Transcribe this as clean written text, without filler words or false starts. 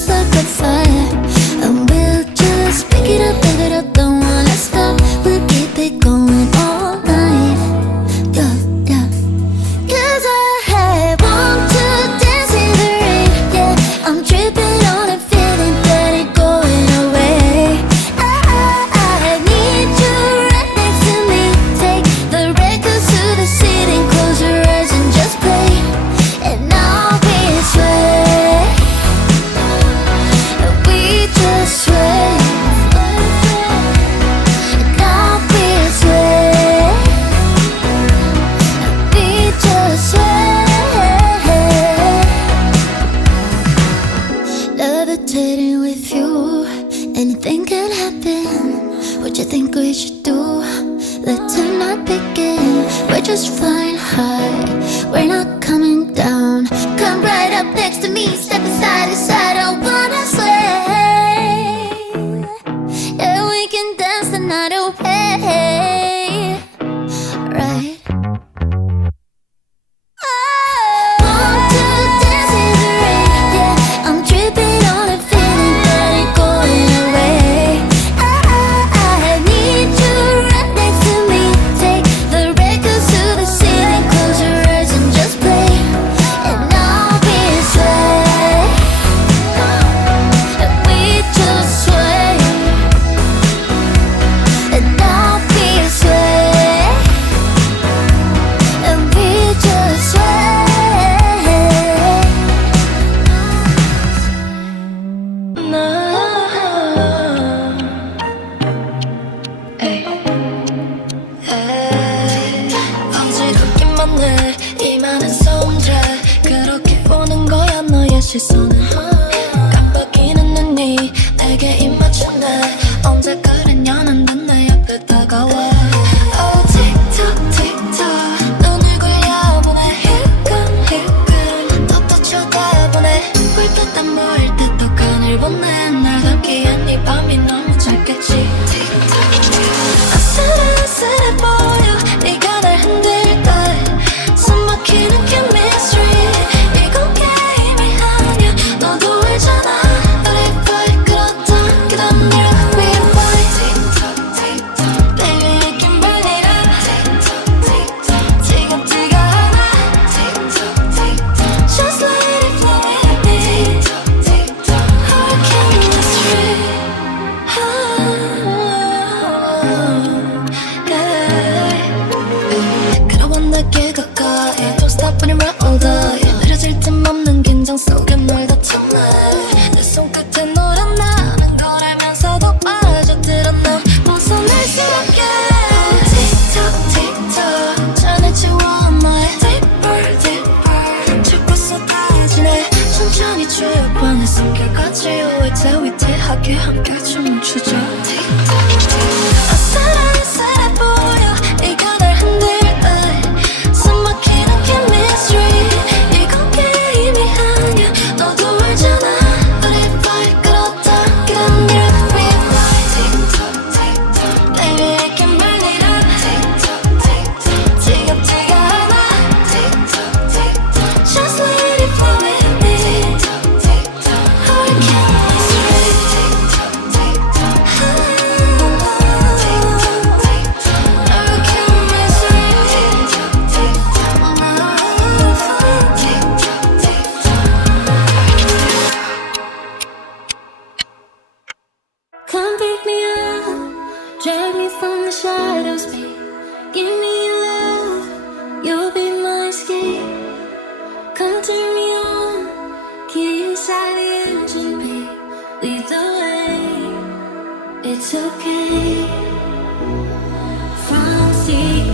just like a fire, and we'll just pick it up, don't wanna stop. We'll keep it going all night, yeah, yeah. 'Cause I want to dance in the rain, yeah. I'm tripping on a feeling that ain't going away. I need you right next to me. Take the records to the city, close your eyes and just play, and I'll be sway, and we just sway, and I'll be sway, and we just sway. Levitating with you, anything can happen. What you think we should do? Let's not begin. We're just flying high, we're not coming down. Come right up next to me, step aside to side. I wanna sway, yeah, we can dance the night away, right? Want to dance in the rain, yeah. I'm tripping on a feeling that ain't going away. I need you right next to me. Take the records to the ceiling, close your eyes and just play, and I'll be sway, and we just sway, and I'll be sway, and we just sway. 언제 걷기만 해 이 많은 손들 그렇게 보는 거야 너의 시선은 깜빡이는 눈이 내게 입 맞추네 언제 그랬냐 난 내 옆에 다가와 Oh 틱톡 틱톡 눈을 굴려보내 힐끔힐끔 또 쳐다보네 볼 듯 안 보일 듯 또 간을 보내 날 담기엔 이 밤이 너무 짧겠지 아슬아슬해 보여 네가 날 흔들 때 숨막히는 chemistry 이건 게임이 아니야 너도 알잖아 But if I 그렇다 그다음 일 we fight Baby I can burn it up 지겹지가 않아 Just let it flow with me Hurricane mystery 끌어온다게 가까이 Don't stop when you're older 느려질 틈 없는 긴장 속에 뭘 다쳤네 내 손끝에 노란 나는 걸 알면서도 빠져들어 넌 벗어날 수 없게 틱톡 틱톡 잔을 채워 너의 deeper deeper 자꾸 쏟아지네 천천히 추억과 내 숨결까지 위태위태하게 함께 춤을 추자 아슬아슬해 보여 네가 날 흔들 때 숨막히는 chemistry 이건 게임이 아니야 너도 알잖아 But if I 그렇다 그다음 일 we fight Baby I can burn it up 지겹지가 않아 Just let it flow with me Hurricane Come pick me up, drag me from the shadows, babe. Give me your love, you'll be my escape. Come turn me on, get inside the engine, babe. Lead the way, it's okay. From sea,